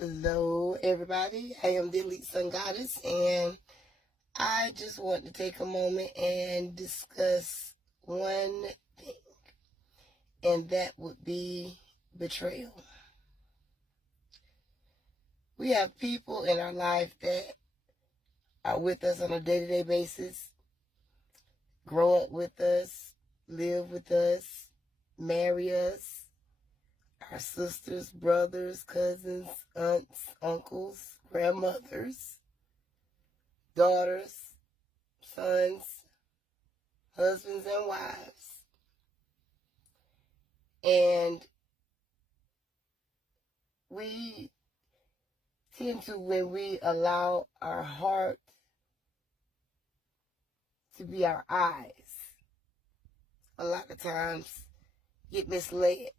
Hello, everybody. I am the Elite Sun Goddess, and I just want to take a moment and discuss one thing, and that would be betrayal. We have people in our life that are with us on a day-to-day basis, grow up with us, live with us, marry us, our sisters, brothers, cousins, aunts, uncles, grandmothers, daughters, sons, husbands, and wives. And we tend to, when we allow our heart to be our eyes, a lot of times get misled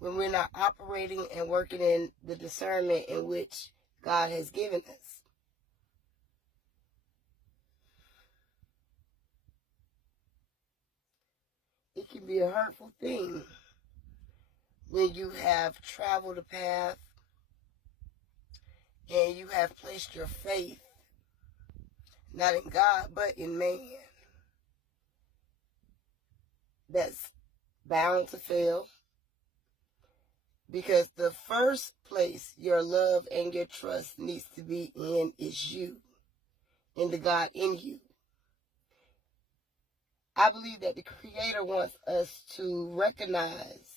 when we're not operating and working in the discernment in which God has given us. It can be a hurtful thing when you have traveled a path and you have placed your faith not in God but in man. That's bound to fail, because the first place your love and your trust needs to be in is you, in the God in you. I believe that the Creator wants us to recognize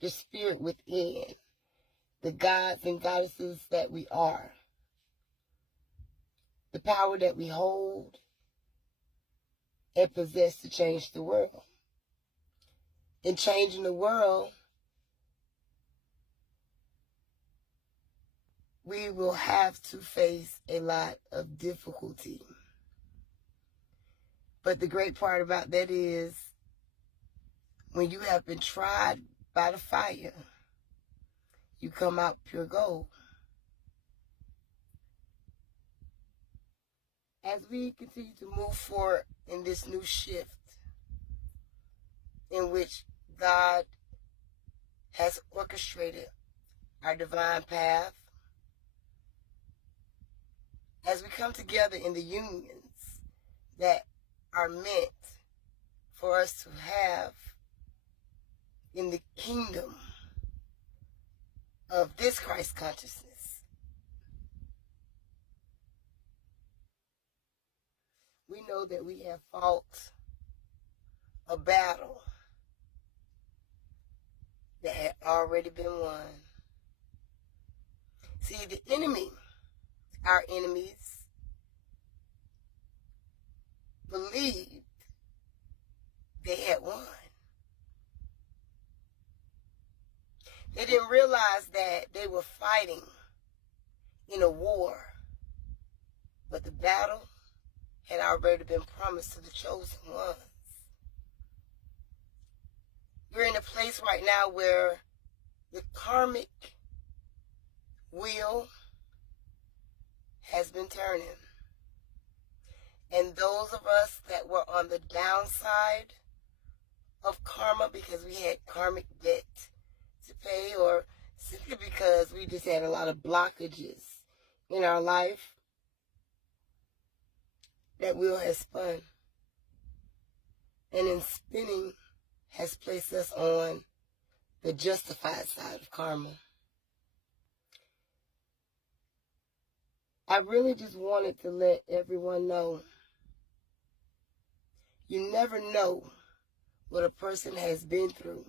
the spirit within, the gods and goddesses that we are, the power that we hold and possess to change the world. In changing the world, we will have to face a lot of difficulty. But the great part about that is, when you have been tried by the fire, you come out pure gold. As we continue to move forward in this new shift in which God has orchestrated our divine path, as we come together in the unions that are meant for us to have in the kingdom of this Christ consciousness, we know that we have fought a battle that had already been won. See, the enemy, our enemies, believed they had won. They didn't realize that they were fighting in a war, but the battle had already been promised to the chosen ones. We're in a place right now where the karmic wheel has been turning. And those of us that were on the downside of karma because we had karmic debt to pay, or simply because we just had a lot of blockages in our life, that wheel has spun. And in spinning has placed us on the justified side of karma. I really just wanted to let everyone know, you never know what a person has been through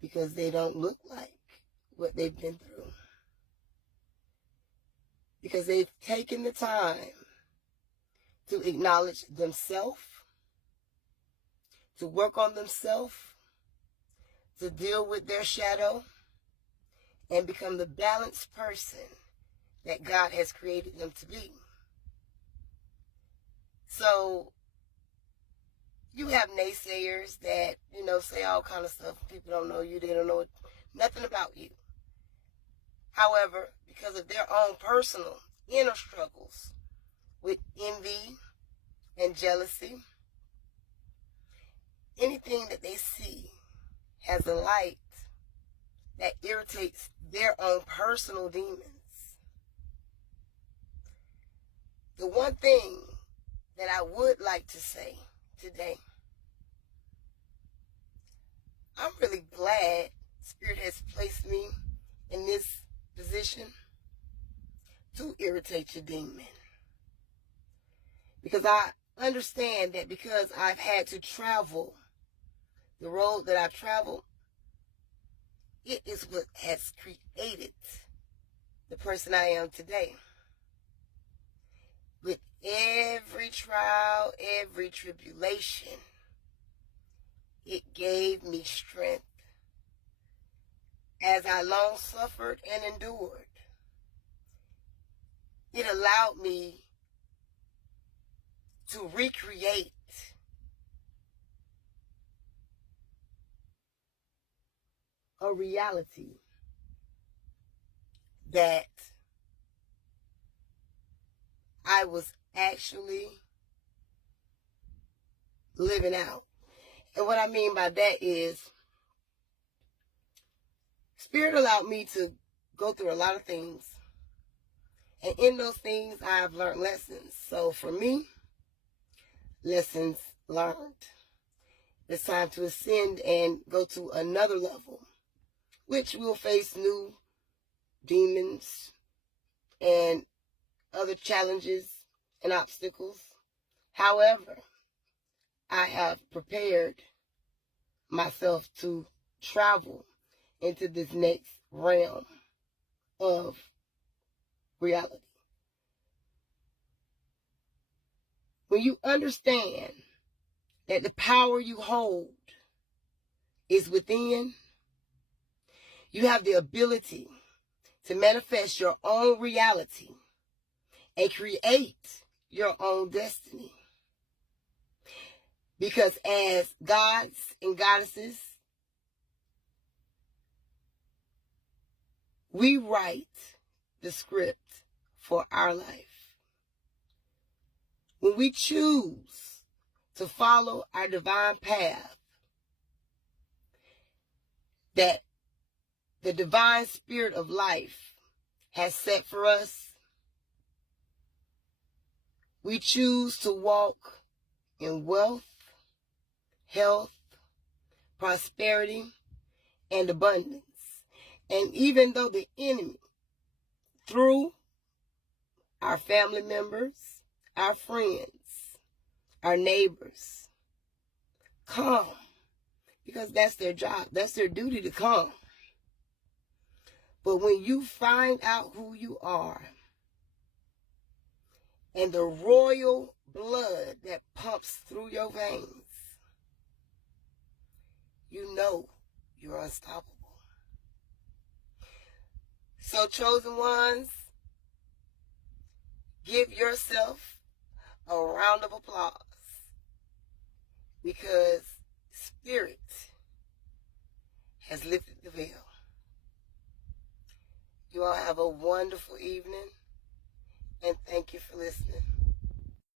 because they don't look like what they've been through. Because they've taken the time to acknowledge themselves, to work on themselves, to deal with their shadow, and become the balanced person that God has created them to be. So you have naysayers that, say all kind of stuff. People don't know you. They don't know nothing about you. However, because of their own personal inner struggles with envy and jealousy, anything that they see has a light that irritates their own personal demons. The one thing that I would like to say today, I'm really glad Spirit has placed me in this position to irritate your demon. Because I understand that because I've had to travel the road that I've traveled, it is what has created the person I am today. With every trial, every tribulation, it gave me strength. As I long suffered and endured, it allowed me to recreate a reality that I was actually living out. And what I mean by that is, Spirit allowed me to go through a lot of things. And in those things, I've learned lessons. So for me, lessons learned. It's time to ascend and go to another level, which will face new demons and other challenges and obstacles. However, I have prepared myself to travel into this next realm of reality. When you understand that the power you hold is within, you have the ability to manifest your own reality and create your own destiny. Because as gods and goddesses, we write the script for our life. When we choose to follow our divine path that the divine spirit of life has set for us, we choose to walk in wealth, health, prosperity, and abundance. And even though the enemy, through our family members, our friends, our neighbors, come, because that's their job, that's their duty to come. But when you find out who you are and the royal blood that pumps through your veins, you know you're unstoppable. So, chosen ones, give yourself a round of applause, because Spirit has lifted the veil. You all have a wonderful evening, and thank you for listening.